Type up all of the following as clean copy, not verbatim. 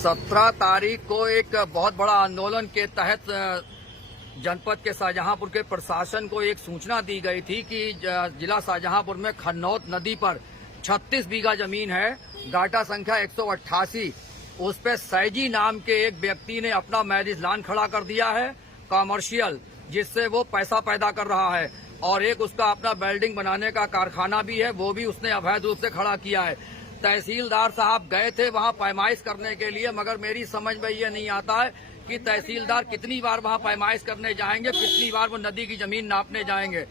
17 तारीख को एक बहुत बड़ा आंदोलन के तहत जनपद के शाहजहांपुर के प्रशासन को एक सूचना दी गई थी कि जिला शाहजहांपुर में खन्नौत नदी पर 36 बीघा जमीन है, डाटा संख्या 188। उस पे सैजी नाम के एक व्यक्ति ने अपना मैरिज लॉन खड़ा कर दिया है कॉमर्शियल, जिससे वो पैसा पैदा कर रहा है, और एक उसका अपना बिल्डिंग बनाने का कारखाना भी है, वो भी उसने अवैध रूप से खड़ा किया है। तहसीलदार साहब गए थे वहां पैमाइश करने के लिए, मगर मेरी समझ में ये नहीं आता है कि तहसीलदार कितनी बार वहां पैमाइश करने जाएंगे, कितनी बार वो नदी की जमीन नापने जाएंगे।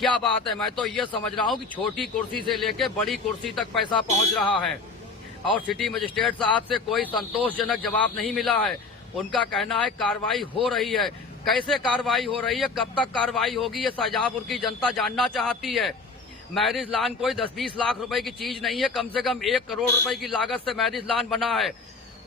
क्या बात है, मैं तो ये समझ रहा हूँ कि छोटी कुर्सी से लेके बड़ी कुर्सी तक पैसा पहुंच रहा है और सिटी मजिस्ट्रेट साहब से कोई संतोषजनक जवाब नहीं मिला है। उनका कहना है कार्रवाई हो रही है। कैसे कार्रवाई हो रही है, कब तक कार्रवाई होगी, ये शाहजहांपुर की जनता जानना चाहती है। मैरिज लॉन कोई 10-20 लाख रुपए की चीज नहीं है, कम से कम 1 करोड़ रुपए की लागत से मैरिज लॉन बना है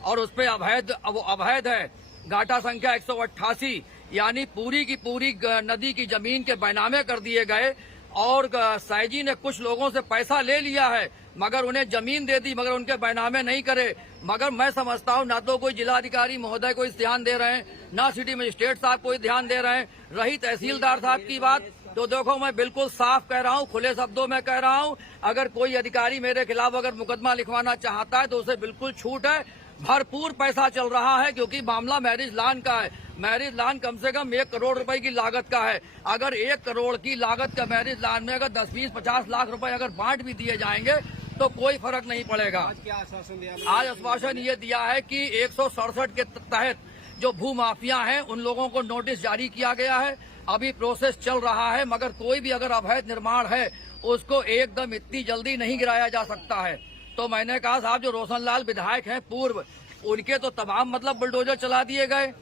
और उस पर अवैध है। गाटा संख्या 188, यानी पूरी की पूरी नदी की जमीन के बैनामे कर दिए गए और सैजी ने कुछ लोगों से पैसा ले लिया है, मगर उन्हें जमीन दे दी, मगर उनके बैनामे नहीं करे। मगर मैं समझता हूँ ना तो कोई जिलाधिकारी महोदय कोई ध्यान दे रहे हैं, ना सिटी मजिस्ट्रेट साहब कोई ध्यान दे रहे हैं। रही तहसीलदार साहब की बात, तो देखो मैं बिल्कुल साफ कह रहा हूँ, खुले शब्दों में कह रहा हूँ, अगर कोई अधिकारी मेरे खिलाफ अगर मुकदमा लिखवाना चाहता है तो उसे बिल्कुल छूट है। भरपूर पैसा चल रहा है, क्योंकि मामला मैरिज लॉन का है। मैरिज लॉन कम से कम 1 करोड़ रुपए की लागत का है। अगर 1 करोड़ की लागत का मैरिज लॉन में अगर 10-20-50 लाख रुपए अगर बांट भी दिए जाएंगे तो कोई फर्क नहीं पड़ेगा। आज क्या आश्वासन दिया? आज आश्वासन ये दिया है कि 167 के तहत जो भू माफिया हैं उन लोगों को नोटिस जारी किया गया है। अभी प्रोसेस चल रहा है, मगर कोई भी अगर अवैध निर्माण है उसको एकदम इतनी जल्दी नहीं गिराया जा सकता है। तो मैंने कहा साहब, जो रोशनलाल विधायक हैं पूर्व, उनके तो तमाम बुलडोजर चला दिए गए,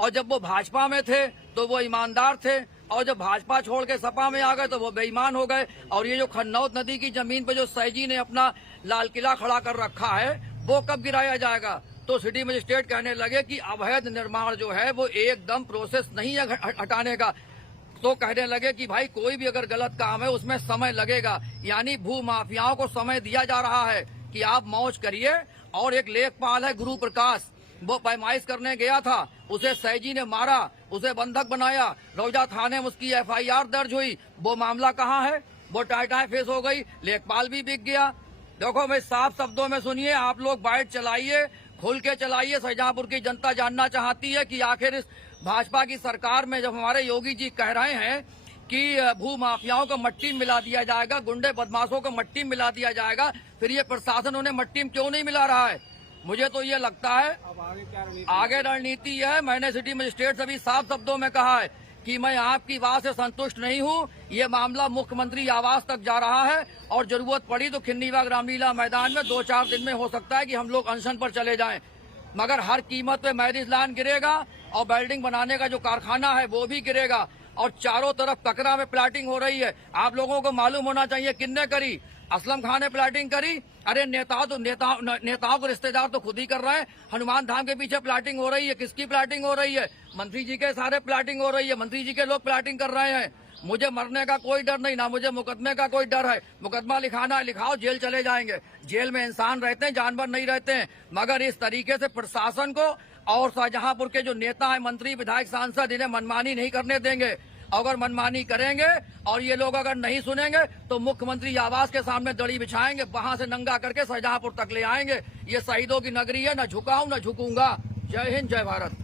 और जब वो भाजपा में थे तो वो ईमानदार थे, और जब भाजपा छोड़ के सपा में आ गए तो वो बेईमान हो गए। और ये जो खन्नौत नदी की जमीन पे जो सैजी ने अपना लाल किला खड़ा कर रखा है, वो कब गिराया जाएगा? तो सिटी मजिस्ट्रेट कहने लगे कि अवैध निर्माण जो है वो एकदम प्रोसेस नहीं है हटाने का। तो कहने लगे कि भाई कोई भी अगर गलत काम है उसमें समय लगेगा, यानी भू माफियाओं को समय दिया जा रहा है कि आप मौज करिए। और एक लेखपाल है गुरु प्रकाश, वो पैमाइश करने गया था, उसे सैजी ने मारा, उसे बंधक बनाया, रौजा थाने में उसकी FIR दर्ज हुई। वो मामला कहाँ है? वो टाई फेस हो गई, लेखपाल भी बिक गया। देखो मैं साफ शब्दों में सुनिए, आप लोग बाइट चलाइए, खुल के चलाइए। शाहजहांपुर की जनता जानना चाहती है कि आखिर इस भाजपा की सरकार में जब हमारे योगी जी कह रहे हैं कि भू माफियाओं को मट्टी में मिला दिया जाएगा, गुंडे बदमाशों को मट्टी में मिला दिया जाएगा, फिर ये प्रशासन उन्हें मट्टी में क्यों नहीं मिला रहा है? मुझे तो ये लगता है अब आगे क्या रणनीति? आगे रणनीति है। मैंने सिटी मजिस्ट्रेट से भी साफ शब्दों में कहा है कि मैं आपकी बात से संतुष्ट नहीं हूँ। ये मामला मुख्यमंत्री आवास तक जा रहा है और जरूरत पड़ी तो खिन्नीबाग रामलीला मैदान में 2-4 दिन में हो सकता है कि हम लोग अनशन पर चले जाएं, मगर हर कीमत पे मैरिज लॉन गिरेगा और बिल्डिंग बनाने का जो कारखाना है वो भी गिरेगा। और चारों तरफ ककरा में प्लाटिंग हो रही है। आप लोगों को मालूम होना चाहिए किसने करी। असलम खान ने प्लाटिंग करी। अरे नेताओं को रिश्तेदार तो खुद ही कर रहे हैं। हनुमान धाम के पीछे प्लाटिंग हो रही है, किसकी प्लाटिंग हो रही है? मंत्री जी के सारे प्लाटिंग हो रही है, मंत्री जी के लोग प्लाटिंग कर रहे हैं। मुझे मरने का कोई डर नहीं, ना मुझे मुकदमे का कोई डर है। मुकदमा लिखाना है, लिखाओ, जेल चले जाएंगे। जेल में इंसान रहते हैं, जानवर नहीं रहते हैं। मगर इस तरीके से प्रशासन को और शाहजहांपुर के जो नेता हैं, मंत्री, विधायक, सांसद, इन्हें मनमानी नहीं करने देंगे। अगर मनमानी करेंगे और ये लोग अगर नहीं सुनेंगे तो मुख्यमंत्री आवास के सामने दड़ी बिछाएंगे, वहां से नंगा करके शाहजहांपुर तक ले आएंगे। ये शहीदों की नगरी है, न झुकाऊं न झुकूंगा। जय हिंद, जय भारत।